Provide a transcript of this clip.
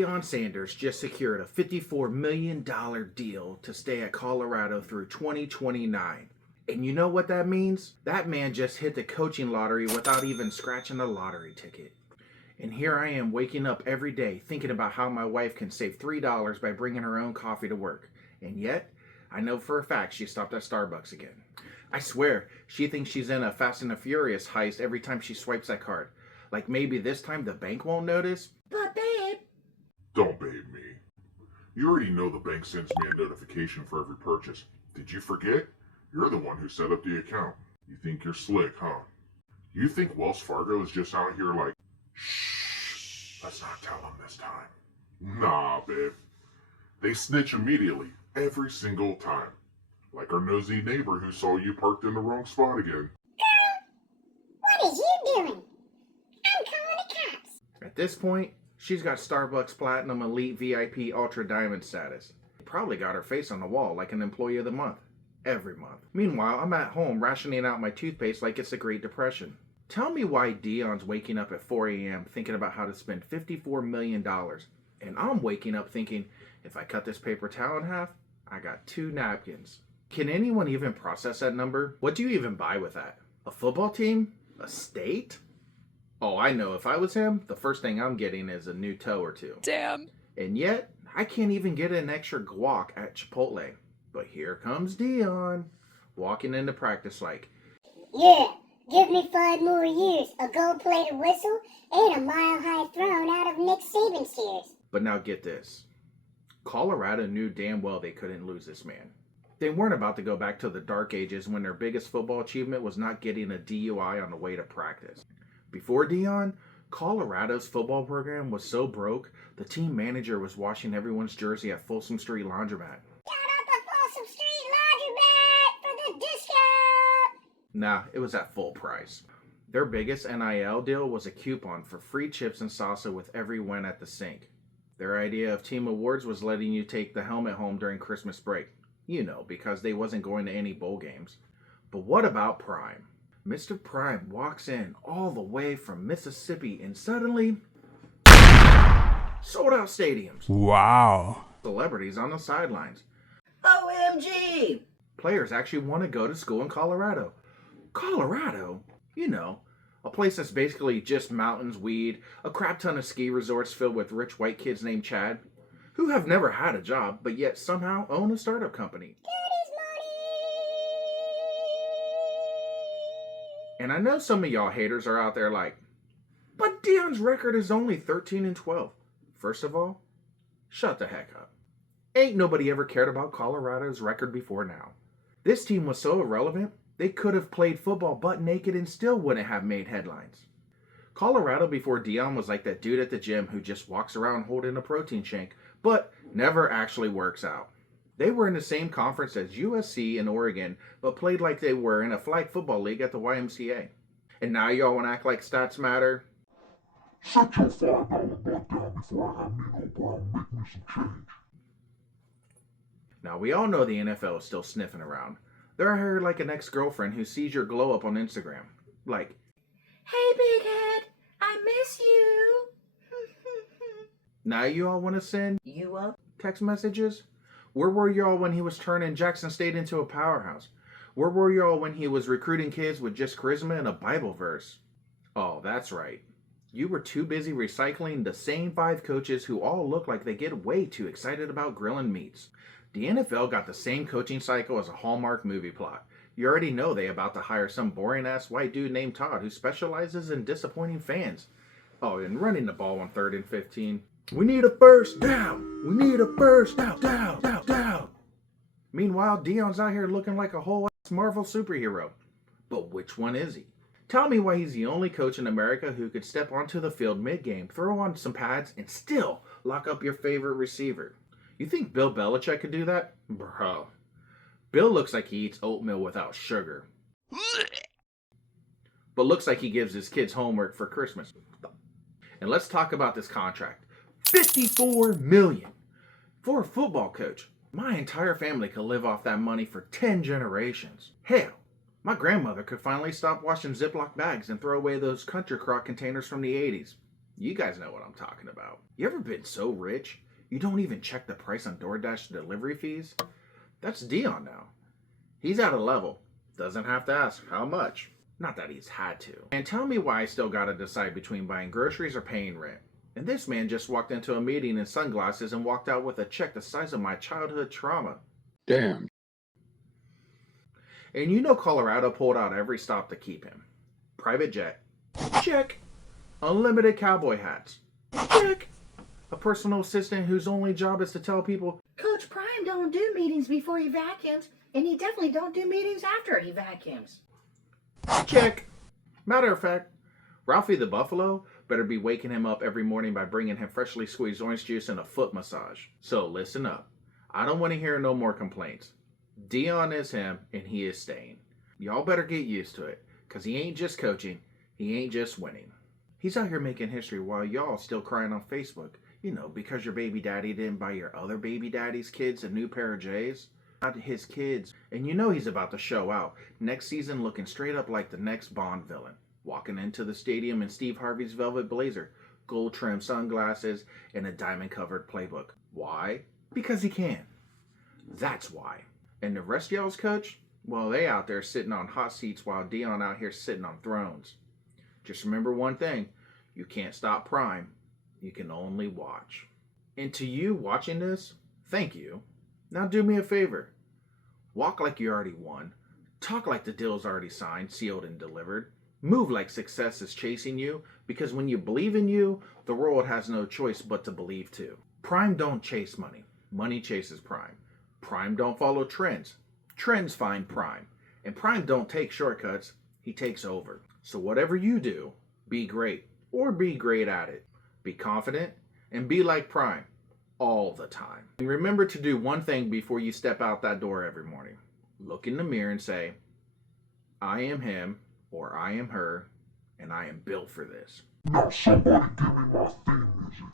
Deion Sanders just secured a $54 million deal to stay at Colorado through 2029. And you know what that means? That man just hit the coaching lottery without even scratching a lottery ticket. And here I am waking up every day thinking about how my wife can save $3 by bringing her own coffee to work. And yet, I know for a fact she stopped at Starbucks again. I swear, she thinks she's in a Fast and the Furious heist every time she swipes that card. Like maybe this time the bank won't notice? But babe... Don't babe me. You already know the bank sends me a notification for every purchase. Did you forget? You're the one who set up the account. You think you're slick, huh? You think Wells Fargo is just out here like, shh, let's not tell them this time. Nah, babe. They snitch immediately, every single time. Like our nosy neighbor who saw you parked in the wrong spot again. Girl, what is you doing? I'm calling the cops. At this point, she's got Starbucks Platinum Elite VIP Ultra Diamond status. Probably got her face on the wall like an employee of the month. Every month. Meanwhile, I'm at home rationing out my toothpaste like it's the Great Depression. Tell me why Deion's waking up at 4 a.m. thinking about how to spend $54 million. And I'm waking up thinking, if I cut this paper towel in half, I got 2 napkins. Can anyone even process that number? What do you even buy with that? A football team? A state? Oh, I know. If I was him, the first thing I'm getting is a new toe or two. Damn. And yet, I can't even get an extra guac at Chipotle. But here comes Deion, walking into practice like, Yeah, give me 5 more years, a gold-plated whistle, and a mile-high throne out of Nick Saban's ears. But now get this. Colorado knew damn well they couldn't lose this man. They weren't about to go back to the dark ages when their biggest football achievement was not getting a DUI on the way to practice. Before Deion, Colorado's football program was so broke, the team manager was washing everyone's jersey at Folsom Street Laundromat. Nah, it was at full price. Their biggest NIL deal was a coupon for free chips and salsa with every win at the sink. Their idea of team awards was letting you take the helmet home during Christmas break. You know, because they wasn't going to any bowl games. But what about Prime? Mr. Prime walks in all the way from Mississippi and suddenly... sold out stadiums. Wow. Celebrities on the sidelines. OMG! Players actually want to go to school in Colorado. Colorado? You know, a place that's basically just mountains, weed, a crap ton of ski resorts filled with rich white kids named Chad, who have never had a job, but yet somehow own a startup company. Daddy's money! And I know some of y'all haters are out there like, but Deion's record is only 13-12. First of all, shut the heck up. Ain't nobody ever cared about Colorado's record before now. This team was so irrelevant, they could have played football butt naked and still wouldn't have made headlines. Colorado before Deion was like that dude at the gym who just walks around holding a protein shake, but never actually works out. They were in the same conference as USC and Oregon, but played like they were in a flag football league at the YMCA. And now y'all want to act like stats matter? Shut your $5 butt down before I have Nico Brown make me some change. Now we all know the NFL is still sniffing around. They're here like an ex-girlfriend who sees your glow up on Instagram. Like, Hey, big head, I miss you. now you all want to send You up? text messages? Where were y'all when he was turning Jackson State into a powerhouse? Where were y'all when he was recruiting kids with just charisma and a Bible verse? Oh, that's right. You were too busy recycling the same 5 coaches who all look like they get way too excited about grilling meats. The NFL got the same coaching cycle as a Hallmark movie plot. You already know they about to hire some boring-ass white dude named Todd who specializes in disappointing fans. Oh, and running the ball on 3rd and 15. We need a first down! We need a first down! Meanwhile, Deion's out here looking like a whole-ass Marvel superhero. But which one is he? Tell me why he's the only coach in America who could step onto the field mid-game, throw on some pads, and still lock up your favorite receiver. You think Bill Belichick could do that? Bro. Bill looks like he eats oatmeal without sugar. But looks like he gives his kids homework for Christmas. And let's talk about this contract. $54 million for a football coach. My entire family could live off that money for 10 generations. Hell, my grandmother could finally stop washing Ziploc bags and throw away those Country Crock containers from the 80s. You guys know what I'm talking about. You ever been so rich, you don't even check the price on DoorDash delivery fees? That's Deion now. He's at a level. Doesn't have to ask how much. Not that he's had to. And tell me why I still gotta decide between buying groceries or paying rent. And this man just walked into a meeting in sunglasses and walked out with a check the size of my childhood trauma. Damn. And you know Colorado pulled out every stop to keep him. Private jet. Check. Unlimited cowboy hats. Check. A personal assistant whose only job is to tell people, Coach Prime don't do meetings before he vacuums, and he definitely don't do meetings after he vacuums. check. Matter of fact, Ralphie the Buffalo better be waking him up every morning by bringing him freshly squeezed orange juice and a foot massage. So listen up. I don't want to hear no more complaints. Deion is him, and he is staying. Y'all better get used to it, because he ain't just coaching, he ain't just winning. He's out here making history while y'all still crying on Facebook, because your baby daddy didn't buy your other baby daddy's kids a new pair of J's. Not his kids. And he's about to show out next season looking straight up like the next Bond villain. Walking into the stadium in Steve Harvey's velvet blazer, gold trimmed sunglasses, and a diamond covered playbook. Why? Because he can. That's why. And the rest of y'all's coach? Well, they out there sitting on hot seats while Deion out here sitting on thrones. Just remember one thing. You can't stop Prime. You can only watch. And to you watching this, thank you. Now do me a favor. Walk like you already won. Talk like the deal's already signed, sealed, and delivered. Move like success is chasing you, because when you believe in you, the world has no choice but to believe too. Prime don't chase money. Money chases Prime. Prime don't follow trends. Trends find Prime. And Prime don't take shortcuts. He takes over. So whatever you do, be great, or be great at it. Be confident, and be like Prime. All the time. And remember to do one thing before you step out that door every morning. Look in the mirror and say, I am him, or I am her, and I am built for this. Now somebody give me my theme music.